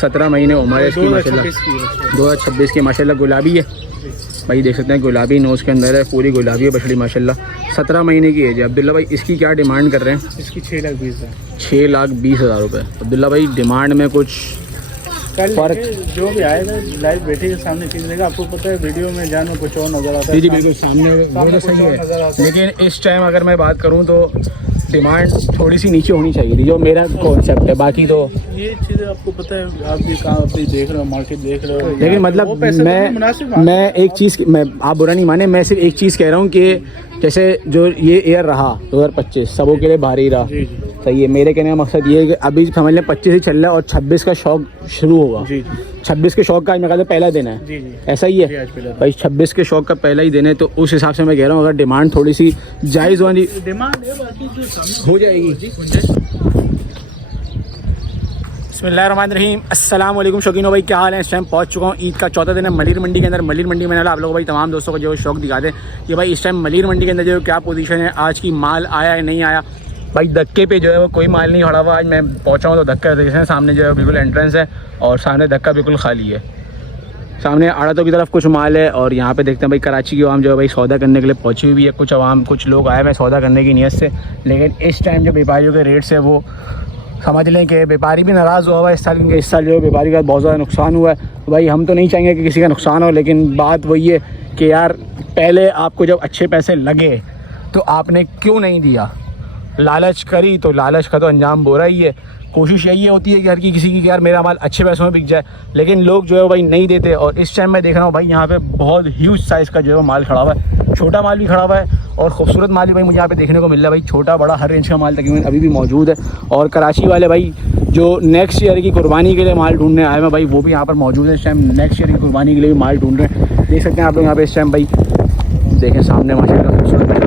17 महीने उम्र है इसकी माशाल्लाह, 2026 की माशाल्लाह। गुलाबी है भाई, देख सकते हैं गुलाबी नोज़ के अंदर है, पूरी गुलाबी है बछड़ी माशाल्लाह। 17 महीने की एज है। अब्दुल्ला भाई इसकी क्या डिमांड कर रहे हैं? इसकी 6,20,000। 6,20,000 रुपये। अब्दुल्ला भाई डिमांड में कुछ फर्क जो भी आएगा लाइव बैठे के सामने चीज देगा। आपको पता है वीडियो में जानवर कुछ और नजर आता है। जी बिल्कुल, सामने वो तो सही है, लेकिन इस टाइम अगर मैं बात करूं तो डिमांड थोड़ी सी नीचे होनी चाहिए थी, जो मेरा कॉन्सेप्ट है। बाकी तो ये चीज़ें आपको पता है, आप भी कहाँ अपनी देख रहे हो, मार्केट देख रहे हो, लेकिन मतलब मैं एक चीज़, मैं आप बुरा नहीं माने, मैं सिर्फ एक चीज़ कह रहा हूँ कि जैसे जो ये ईयर रहा 2025 सबों के लिए भारी रहा। सही है, मेरे कहने का मकसद ये है कि अभी समझ लें 25 ही चल रहा है और 26 का शौक शुरू होगा। 26 के शौक का आज मेरे ख्याल से पहला दिन है। ऐसा ही है भाई, 26 के शौक का पहला ही दिन है, तो उस हिसाब से मैं कह रहा हूँ अगर डिमांड थोड़ी सी जायज़ वाली डिमांड हो जाएगी। बिस्मिल्लाहिर्रहमानिर्रहीम, अस्सलाम वालेकुम शौकीनो भाई, क्या हाल है? इस टाइम पहुंच चुका हूँ, ईद का चौथा दिन है मलिर मंडी के अंदर। मलिर मंडी में आप लोगों भाई तमाम दोस्तों को जो शौक दिखा दें कि भाई इस टाइम मलिर मंडी के अंदर जो क्या पोजीशन है, आज की माल आया है नहीं आया। भाई धक्के पे जो है वो कोई माल नहीं खड़ा हुआ। आज मैं पहुँचा हूँ तो धक्का देख रहे हैं, सामने जो है बिल्कुल एंट्रेंस है और सामने धक्का बिल्कुल खाली है। सामने आड़तों की तरफ कुछ माल है और यहाँ पे देखते हैं भाई कराची की आवाम जो है भाई सौदा करने के लिए पहुँची हुई है। कुछ आवाम, कुछ लोग आए हुए सौदा करने की नीयत से, लेकिन इस टाइम जो व्यापारियों के रेट्स है वो समझ लें कि व्यापारी भी नाराज़ हुआ है इस साल, क्योंकि इस साल जो है व्यापारी का बहुत ज़्यादा नुकसान हुआ है। तो भाई हम तो नहीं चाहेंगे कि किसी का नुकसान हो, लेकिन बात वही है कि यार पहले आपको जब अच्छे पैसे लगे तो आपने क्यों नहीं दिया? लालच करी तो लालच का तो अंजाम बुरा ही है। कोशिश यही होती है कि हर किसी की यार मेरा माल अच्छे पैसों में बिक जाए, लेकिन लोग जो है भाई नहीं देते। और इस टाइम मैं देख रहा हूँ भाई यहाँ पे बहुत ह्यूज साइज़ का जो है माल खड़ा हुआ है, छोटा माल भी खड़ा हुआ है और खूबसूरत माल भी भाई मुझे यहाँ पे देखने को मिल रहा है। भाई छोटा बड़ा हर रेंज का माल तकरीबन अभी भी मौजूद है। और कराची वाले भाई जो नेक्स्ट ईयर की कुर्बानी के लिए माल ढूंढने आए हैं भाई, वो भी यहाँ पर मौजूद है। इस टाइम नेक्स्ट ईयर की कुर्बानी के लिए भी माल ढूंढ रहे हैं। देख सकते हैं आप लोग यहाँ पे इस टाइम भाई, देखें सामने माशाल्लाह खूबसूरत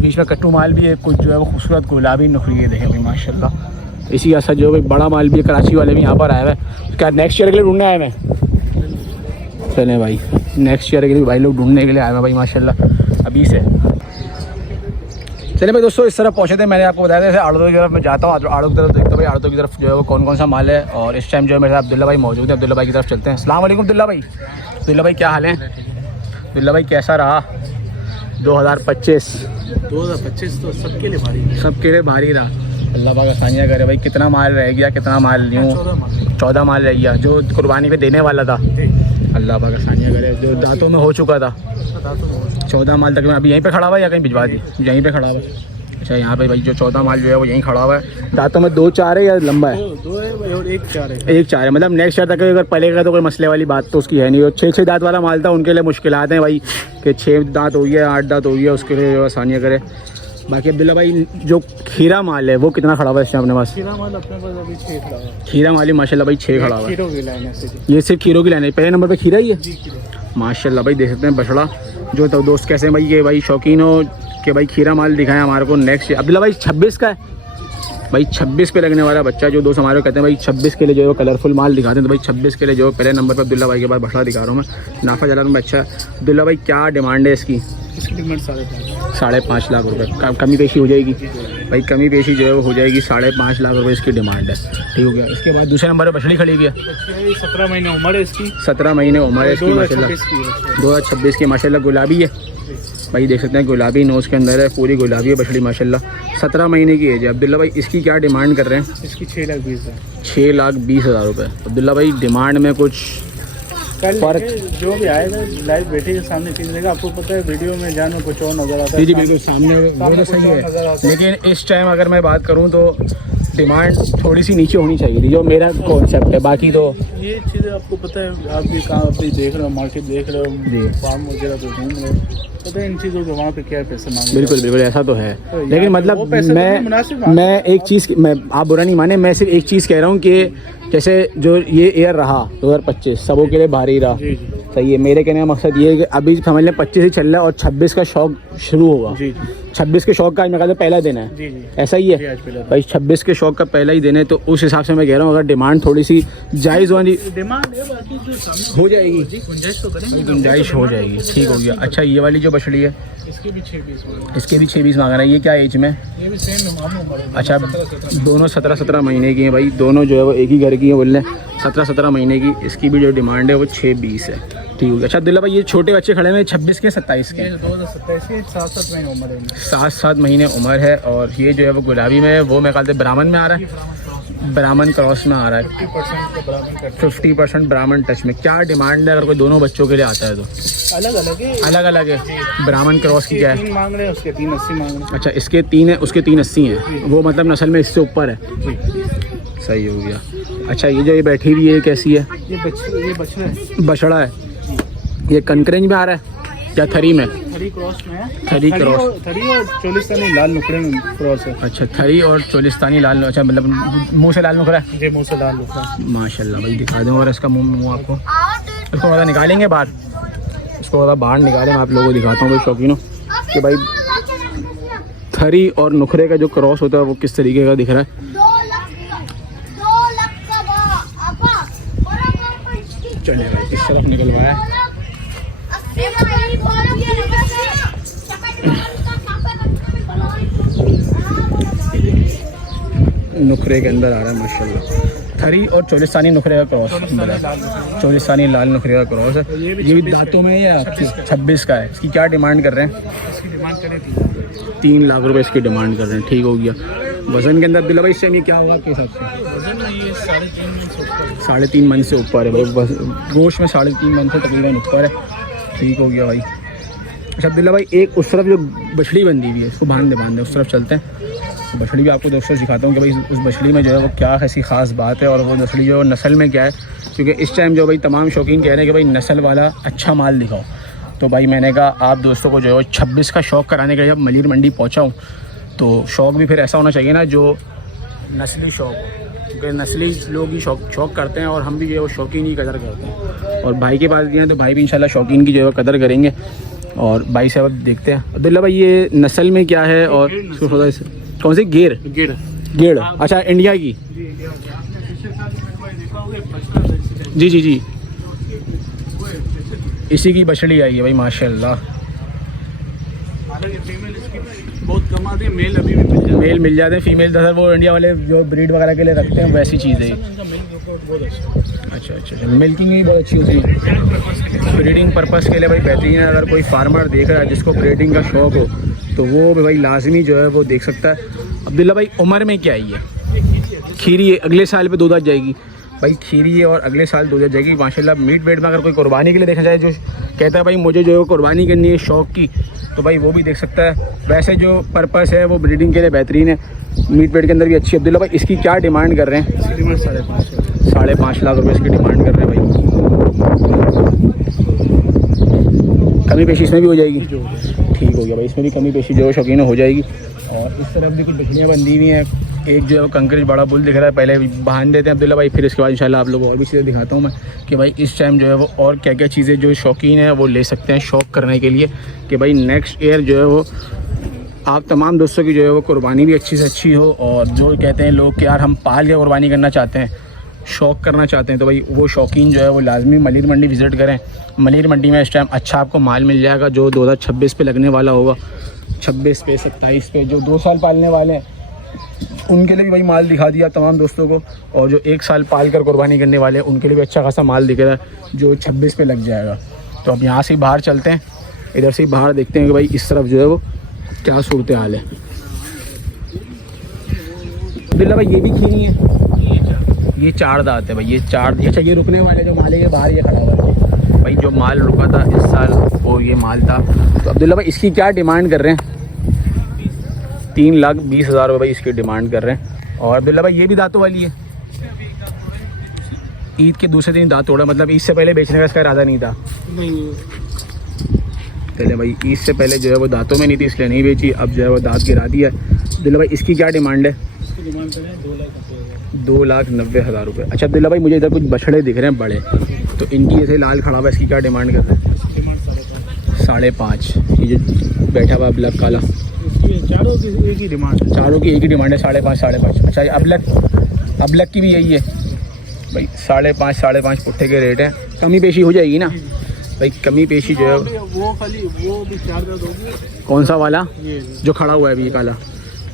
बीच में कट्टू माल भी है, कुछ जो है वो खूबसूरत गुलाबी नखरी है। देखें भाई माशाल्लाह, इसी का जो है बड़ा माल भी है। कराची वाले भी यहाँ पर आए हुए हैं, क्या नेक्स्ट ईयर के लिए ढूंढने आए हैं? चलें भाई, नेक्स्ट ईयर के लिए भाई लोग ढूंढने के लिए आए हैं भाई माशाल्लाह अभी से। चलिए भाई दोस्तों, इस तरफ पहुँचे थे, मैंने आपको बताया था जैसे आड़तों की तरफ मैं जाता हूँ, आड़तों की तरफ देखता हूँ भाई आड़तों की तरफ जो है वो कौन कौन सा माल है। और इस टाइम जो है मेरे साथ अब्दुल्ला भाई मौजूद है, अब्दुल्ला भाई की तरफ चलते हैं। अस्सलाम वालेकुम अब्दुल्ला भाई। अब्दुल्ला भाई क्या हाल है? अब्दुल्ला भाई कैसा रहा 2025? 2025 तो सबके लिए भारी, सबके लिए भारी रहा। अल्लाह पाक आसानियाँ करे भाई। कितना माल रह गया, कितना माल यूँ? 14 माल रह गया जो कुर्बानी पे देने वाला था। अल्लाह पाक आसानियाँ करे, जो दांतों में हो चुका था 14 माल तक। मैं अभी यहीं पे खड़ा हुआ या कहीं भिजवा दी? यहीं पे खड़ा हुआ। अच्छा, यहाँ पे भाई जो 14 माल जो है वो यहीं खड़ा हुआ है। दांतों में 2-4 है या लंबा है? 2 है और 1-4 है। 1-4 है, मतलब नेक्स्ट ईयर तक अगर पलेगा तो कोई मसले वाली बात तो उसकी है नहीं। और 6-6 दांत वाला माल था, उनके लिए मुश्किलात हैं भाई कि 6 दांत हो गया, 8 दांत हो गया, उसके लिए जो आसानियाँ करे। बाकी अब्दुल्ला भाई जो खीरा माल है वो कितना खड़ा हुआ है अपने पास? खीरा माल अपने पास अभी 6 खड़ा हुआ है। खीरा माल ही माशाल्लाह भाई 6 खड़ा हुआ है। खीरों की लाइन है, ये सिर्फ खीरों की लाइन है। पहले नंबर पे खीरा ही है जी। माशाल्लाह भाई, देख सकते हैं बछड़ा जो तो दोस्त कैसे हैं भाई, ये भाई शौकीन हो कि भाई खीरा माल दिखाएं हमारे को नेक्स्ट। अब्दुल्ला भाई 26 का है भाई, 26 पे लगने वाला बच्चा। जो दोस्त हमारे कहते हैं भाई 26 के लिए जो है कलरफुल माल दिखाते हैं, तो भाई 26 के लिए जो पहले नंबर पर अब्दुल्ला भाई के पास बछड़ा दिखा रहा हूँ मैं। नाफा जला रहा हूँ अच्छा। अब्दुल्ला भाई क्या डिमांड है इसकी? इसकी डिमांड 5.5 लाख रुपये। कमी पेशी हो जाएगी भाई, कमी पेशी जो है वो हो जाएगी। 5.5 लाख रुपये इसकी डिमांड है। ठीक हो गया। इसके बाद दूसरे नंबर पर बछड़ी खड़ी हुई है। 17 महीने उम्र है इसकी। 17 महीने उम्र है इसकी माशाल्लाह, 2026 की माशाल्लाह। गुलाबी है भाई, देख सकते हैं गुलाबी नोज़ के अंदर है, पूरी गुलाबी है बछड़ी माशाल्लाह। 17 महीने की एज है। अब्दुल्ला भाई इसकी क्या डिमांड कर रहे हैं? इसकी 6,20,000। 6,20,000 रुपये। अब्दुल्ला भाई डिमांड में कुछ फर्क जो भी आएगा लाइव बैठे के सामने चीज देगा। आपको पता है वीडियो में जानवर कुछ और नजर आता है। जी बिल्कुल, सामने वो तो सही है, लेकिन इस टाइम अगर मैं बात करूँ तो डिमांड थोड़ी सी नीचे होनी चाहिए थी, जो मेरा कॉन्सेप्ट है। बाकी तो ये चीज़ें आपको पता है, आप भी कहाँ अपनी देख रहे हो, मार्केट देख रहे हो, फार्म वगैरह पे घूम रहे हो, पता है इन चीज़ों के वहाँ पे क्या पैसे मांगे। बिल्कुल बिल्कुल ऐसा तो है, लेकिन मतलब मैं एक चीज़, मैं आप बुरा नहीं माने, मैं सिर्फ एक चीज़ कह रहा हूँ कि जैसे जो ये ईयर रहा 2025 सबों के लिए भारी रहा। सही है, मेरे कहने का मकसद ये है कि अभी समझ लें 25 ही चल रहा है और 26 का शौक शुरू होगा। 26 के शौक का आज मेरे ख्याल से पहला दिन है, जी जी ऐसा ही जी, है आज पहला भाई? 26 के शौक का पहला ही दिन है, तो उस हिसाब से मैं कह रहा हूँ अगर डिमांड थोड़ी सी जायज़ वाली डिमांड है, बाकी जो सामने हो जाएगी, जी गुंजाइश तो करेंगे, गुंजाइश हो जाएगी, ठीक हो गया। अच्छा ये वाली जो बछड़ी है इसके भी 6 पीस होंगे, इसके भी 6-20 मांग रहे हैं, ये क्या एज में? ये भी सेम मामू उम्र है। अच्छा दोनों 17-17 महीने की हैं भाई, दोनों जो है वो एक ही घर की हैं बोल रहे हैं, 17-17 महीने की। इसकी भी जो डिमांड है वो 6-20 है, ठीक हो गया। अच्छा अब्दुल्ला भाई ये छोटे बच्चे खड़े हैं 26 के 27 के? 2027 के 7-7 महीने उम्र है, 7-7 महीने उम्र है। और ये जो है वो गुलाबी में है, वो मेरे ख्याल से ब्राह्मण में आ रहा है, ब्राह्मण क्रॉस में आ रहा है, 50% के बराबर का 50% ब्राह्मण टच में। क्या डिमांड है अगर कोई दोनों बच्चों के लिए आता है तो? अलग अलग है, अलग अलग है। ब्राह्मण क्रॉस की क्या है? 3 मांग रहे हैं, उसके 380 मांग रहे हैं। अच्छा इसके 3 है, उसके 380 हैं, वो मतलब नस्ल में इससे ऊपर है, सही हो गया। अच्छा ये जो ये बैठी हुई है कैसी है? ये बछड़ा है, बछड़ा है, ये कनकरेंज में आ रहा है या थरी में? थरी क्रॉस में है, थरी क्रॉस, थरी और चोलिस्तानी लाल नुकरे में क्रॉस है। अच्छा थरी और चोलिस्तानी लाल, अच्छा मतलब मुंह से लाल नुकरा है, जी मुँह से लाल नुकरा है। माशाल्लाह भाई दिखा दूँ। और इसका मुंह आपको, इसको थोड़ा निकालेंगे बाहर, इसको थोड़ा बाहर निकालें, आप लोगों को दिखाता हूँ भाई शौकीनों कि भाई थरी और नुखरे का जो क्रॉस होता है वो किस तरीके का दिख रहा है। चलिए भाई इस तरफ निकलवाया है। नुखरे के अंदर आ रहा है माशाल्लाह, थरी और चोलिस्तानी नुखरे का क्रॉस, चोलिस्तानी लाल नुखरे का क्रॉस है। ये भी दांतों में या 26 का है? इसकी क्या डिमांड कर रहे हैं? इसकी डिमांड करें 3 लाख रुपए इसकी डिमांड कर रहे हैं, ठीक हो गया। वज़न के अंदर अब्दुल्ला भाई इस टाइम ये क्या होगा आपके हिसाब से? वजन में ये 3.5 मन से ऊपर, 3.5 मन से ऊपर है भाई, बस गोश्त में 3.5 मन से तकरीबन ऊपर है, ठीक हो गया भाई। अच्छा अब्दुल्ला भाई एक उस तरफ जो बछड़ी बंदी हुई है इसको बांध दे, उस तरफ चलते हैं, तो बछड़ी भी आपको दोस्तों दिखाता हूँ कि भाई उस बछड़ी में जो है वो क्या ऐसी ख़ास बात है, और वो बछड़ी जो नस्ल में क्या है, क्योंकि इस टाइम जो भाई तमाम शौकीन कह रहे हैं कि भाई नस्ल वाला अच्छा माल दिखाओ। तो भाई मैंने कहा आप दोस्तों को जो है 26 का शौक़ कराने के लिए जब मलिर मंडी पहुँचा हूँ, तो शौक़ भी फिर ऐसा होना चाहिए ना जो नस्ली शौक़, क्योंकि नस्ली लोग ही शौक़ करते हैं, और हम भी जो है वो शौकीन ही कदर करते हैं। और भाई के पास गए हैं तो भाई भी इंशाल्लाह शौकीन की जो है कदर करेंगे। और भाई से अब देखते हैं अब्दुल्ला भाई ये नस्ल में क्या है, और कौन सी गेर? गेड़, अच्छा इंडिया की, जी जी जी, इसी की बछड़ी आई है भाई माशाल्लाह। बहुत कम आते हैं, मेल अभी भी मिल जाते हैं, मेल मिल जाते हैं, फीमेल दरअसल वो इंडिया वाले जो ब्रीड वगैरह के लिए रखते हैं वैसी चीज़ है। उनका मिल्क रिकॉर्ड बहुत अच्छा है। अच्छा, मिल्किंग ही बहुत अच्छी होती है, ब्रीडिंग पर्पज़ के लिए भाई बेहतरीन है। अगर कोई फार्मर देख रहा है जिसको ब्रीडिंग का शौक़ हो तो वो भाई लाजमी जो है वो देख सकता है। अब्दुल्ला भाई उम्र में क्या आई है? खीरी है, अगले साल पे 2 दांत जाएगी भाई, खीरी है और अगले साल 2 दांत जाएगी माशाल्लाह। मीट वेट में अगर कोई कुर्बानी के लिए देखा जाए, जो कहता है भाई मुझे जो है कुर्बानी करनी है शौक़ की, तो भाई वो भी देख सकता है। वैसे जो पर्पस है वो ब्रीडिंग के लिए बेहतरीन है, मीट वेट के अंदर भी अच्छी। अब्दुल्ला भाई इसकी क्या डिमांड कर रहे हैं? इसकी डिमांड 5.5 5.5 लाख रुपये इसकी डिमांड कर रहे हैं भाई। कमी पेशी इसमें भी हो जाएगी, ठीक हो गया भाई, इसमें भी कमी पेशी जो शौकीन हो जाएगी। और इस तरफ भी कुछ बछड़ियाँ बंधी हुई हैं, एक जो है वो कंकरेज बड़ा बुल दिख रहा है, पहले बांध देते हैं अब्दुल्ला भाई, फिर इसके बाद इंशाल्लाह आप लोगों को और भी चीज़ें दिखाता हूँ मैं कि भाई इस टाइम जो है वो और क्या क्या चीज़ें जो शौकीन है वो ले सकते हैं शौक़ करने के लिए, कि भाई नेक्स्ट ईयर जो है वो आप तमाम दोस्तों की जो है वो कुर्बानी भी अच्छी से अच्छी हो। और जो कहते हैं लोग कि यार हम पाल के कुर्बानी करना चाहते हैं, शौक़ करना चाहते हैं, तो भाई वो शौकीन जो है वो लाजमी मलिर मंडी विज़िट करें। मलिर मंडी में इस टाइम अच्छा आपको माल मिल जाएगा जो 2026 पे लगने वाला होगा, 26 पे 27 पे जो 2 साल पालने वाले हैं उनके लिए भी भाई माल दिखा दिया तमाम दोस्तों को, और जो 1 साल पाल कर कुर्बानी करने वाले हैं उनके लिए भी अच्छा खासा माल दिख रहा है जो 26 पे लग जाएगा। तो अब यहाँ से ही बाहर चलते हैं, इधर से ही बाहर देखते हैं कि भाई इस तरफ जो है वो क्या सूरत हाल है। अब्दुल्ला भाई ये भी खीरी है, ये 4 दांत है भाई, ये 4। अच्छा ये रुकने वाले जो माल है ये बाहर ये खड़ा हुआ है भाई, जो माल रुका था इस साल वो ये माल था। तो अब्दुल्ला भाई इसकी क्या डिमांड कर रहे हैं? 3,20,000 रुपये भाई इसकी डिमांड कर रहे हैं। और अब्दुल्ला भाई ये भी दांतों वाली है, ईद के दूसरे दिन दांत तोड़ा, मतलब ईद से पहले बेचने का इसका इरादा नहीं था? पहले भाई ईद से पहले जो है वो दांतों में नहीं थी इसलिए नहीं बेची, अब जो है वो दांत गिरा दिया। अब्दुल्ला भाई इसकी क्या डिमांड है? 2,90,000 रुपये। अच्छा अब्दुल्ला भाई मुझे इधर कुछ बछड़े दिख रहे हैं बड़े, तो इनकी ऐसे लाल खड़ा हुआ है, इसकी क्या डिमांड कर रहे हैं? 5.5। ये जो बैठा हुआ ब्लैक काला, ये चारों की एक ही डिमांड है। चारों की एक ही डिमांड है 5.5 अच्छा, ये अबलक की भी यही है भाई, 5.5 पुट्ठे के रेट हैं। कमी पेशी हो जाएगी ना भाई, कमी पेशी जो है वो खाली वो भी 4 दांत होगी। कौन सा वाला ये जो खड़ा हुआ है अभी ये काला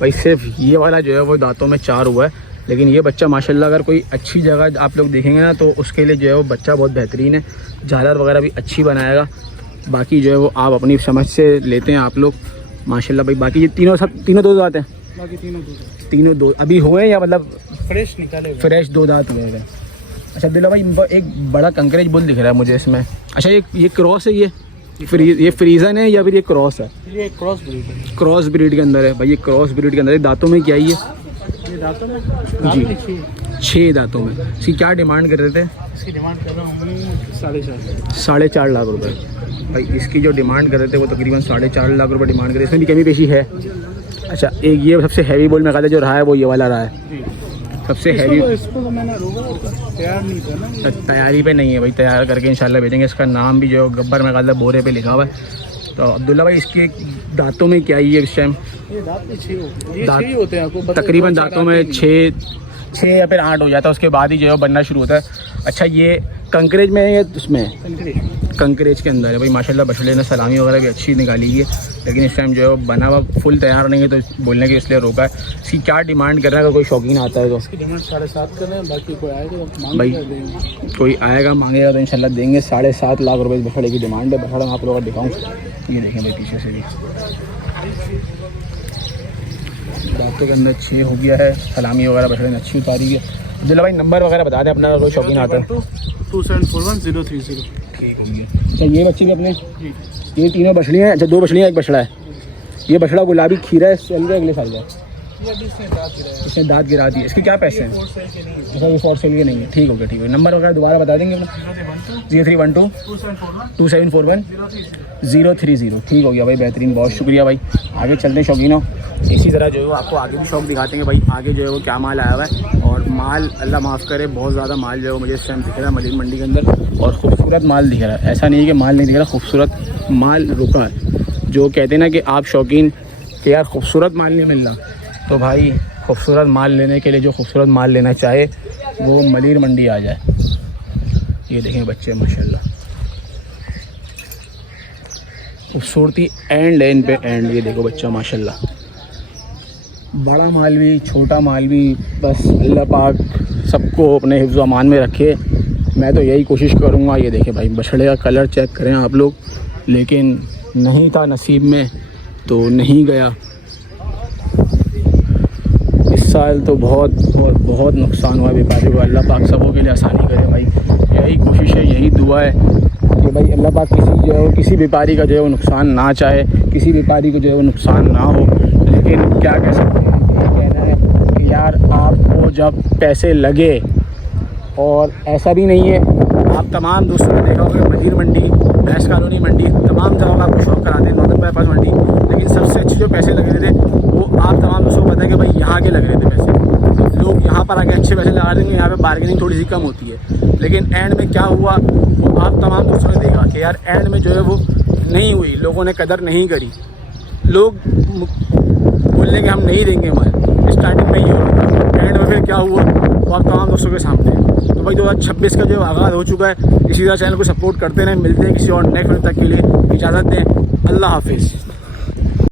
भाई, सिर्फ ये वाला जो है वो दांतों में 4 हुआ है। लेकिन ये बच्चा माशाल्लाह अगर कोई अच्छी जगह आप लोग देखेंगे ना तो उसके लिए जो है वो बच्चा बहुत बेहतरीन है, झालर वगैरह भी अच्छी बनाएगा। बाकी जो है वो आप अपनी समझ से लेते हैं आप लोग माशाल्लाह भाई। बाकी ये तीनों 2 दांत हैं, बाकी तीनों 2 अभी हुए हैं या मतलब फ्रेश निकाले हुए। फ्रेश 2 दांत हुए हैं। अच्छा अब्दुल्ला भाई, एक बड़ा कंकरेज बुल दिख रहा है मुझे इसमें। अच्छा ये क्रॉस है, ये फ्रीजन है या फिर ये क्रॉस है? ये क्रॉस ब्रीड है। क्रॉस ब्रीड के अंदर है भाई, ये क्रॉस ब्रीड के अंदर है। दांतों में क्या है ये दांतों में जी 6 दांतों में। इसकी क्या डिमांड कर रहे थे? इसकी डिमांड कर रहा हूँ 4.5 4.5 लाख रुपए भाई। इसकी जो डिमांड कर रहे थे वो तकरीबन 4.5 लाख रुपए डिमांड कर रहे थे। इसमें भी कमी पेशी है। अच्छा एक ये सबसे हैवी बोल में कहा था जो रहा है वो ये वाला रहा है सबसे हैवी। इसको तो मैंने तैयार नहीं करना, तैयारी पे नहीं है भाई, तैयार करके इंशाल्लाह भेजेंगे। इसका नाम भी जो गब्बर में कहा था बोरे पे लिखा हुआ है। तो अब्दुल्ला भाई इसके दांतों में क्या है इस टाइम? ये दांत में 6 होते हैं आपको तकरीबन दांतों में 6 या फिर 8 हो जाता है, उसके बाद ही जो है बनना शुरू होता है। अच्छा ये कंकरेज में है या उसमें? कंकरेज के अंदर है भाई माशाल्लाह। बछड़े ने सलामी वगैरह भी अच्छी निकाली है, लेकिन इस टाइम जो है वो बना हुआ फुल तैयार नहीं है तो बोलने के इसलिए रोका है। इसकी क्या डिमांड कर रहा है? अगर कोई शौकीन आता है तो इसकी डिमांड 7.5 कर रहे हैं। बाकी कोई आएगा तो भाई देंगे। कोई आएगा मांगेगा तो इंशाल्लाह देंगे। 7.5 लाख रुपए इस बछड़े की डिमांड है। बछड़ा मैं आप लोगों को दिखाऊँ, ये देखें भाई पीछे से भी दांतों के अंदर 6 हो गया है। सलामी वगैरह बछड़े ने अच्छी उतारी है। अब्दुल्ला भाई नंबर वगैरह बता दें अपना, अगर कोई शौकीन आता है। 2741 ठीक हो गया। अच्छा ये बच्चे भी अपने ये तीनों बछड़ियाँ हैं? अच्छा 2 बछड़ियाँ 1 बछड़ा है। ये बछड़ा गुलाबी खीरा है, चल गया अगले साल का? इसने दांत गिरा दिए। इसके क्या पैसे हैं? अच्छा ये शॉर्ट सेल के नहीं है। ठीक हो गया, ठीक है। नंबर वगैरह दोबारा बता देंगे अपना? 0312 2741 030। ठीक हो गया भाई, बेहतरीन, बहुत शुक्रिया भाई। आगे चलते हैं शौकीनों, इसी तरह जो है आपको आगे भी शौक दिखाते हैं भाई। आगे जो है वो क्या माल आया हुआ है, और माल अल्लाह माफ़ करे बहुत ज़्यादा माल जो है मुझे इस टाइम दिख रहा है मलिर मंडी के अंदर, और खूबसूरत माल दिख रहा है। ऐसा नहीं है कि माल नहीं दिख रहा, खूबसूरत माल रुका है। जो कहते हैं ना कि आप शौकीन कि यार खूबसूरत माल नहीं मिल रहा, तो भाई खूबसूरत माल लेने के लिए जो खूबसूरत माल लेना चाहे वो मलिर मंडी आ जाए। ये देखें बच्चे माशाल्लाह खूबसूरती एंड है इन पे एंड। ये देखो बच्चा माशाल्लाह, बड़ा माल भी छोटा माल भी, बस अल्लाह पाक सबको अपने हिफ्ज़ अमान में रखे। मैं तो यही कोशिश करूँगा। ये देखें भाई बछड़े का कलर चेक करें आप लोग, लेकिन नहीं था नसीब में तो नहीं गया। इस साल तो बहुत नुकसान हुआ व्यापारी को। अल्लाह पाक सबों के लिए आसानी करे भाई, यही कोशिश है, यही दुआ है कि भाई अल्लाह पाक किसी व्यापारी का जो है वो नुकसान ना चाहे, किसी व्यापारी को जो है वो नुकसान ना हो। लेकिन क्या कह सकते हैं, ये कहना है कि यार आपको जब पैसे लगे, और ऐसा भी नहीं है, आप तमाम दोस्तों ने देखा होगा मलिर मंडी, भैंस कॉलोनी मंडी, तमाम जगह आपको शौक कराते हैं, नॉर्दर्न बाईपास मंडी, लेकिन सबसे अच्छे जो पैसे लग रहे थे वो आप तमाम दोस्तों को पता है कि भाई यहाँ के लग रहे थे पैसे। लोग यहाँ पर आके अच्छे पैसे लगा देंगे, यहाँ पे बार्गेनिंग थोड़ी सी कम होती है, लेकिन एंड में क्या हुआ वो आप तमाम दोस्तों ने देखा कि यार एंड में जो है वो नहीं हुई, लोगों ने कदर नहीं करी। लोग बोलने के हम नहीं देंगे माल, स्टार्टिंग में ही हो रहा था, एंड में फिर क्या हुआ वो आप तमाम दोस्तों के सामने। तो भाई 2026 का जो आगाज़ हो चुका है, इसी तरह चैनल को सपोर्ट करते रहें। मिलते हैं किसी और नेक्स्ट वीडियो तक के लिए, इजाज़त दें, अल्लाह हाफिज़।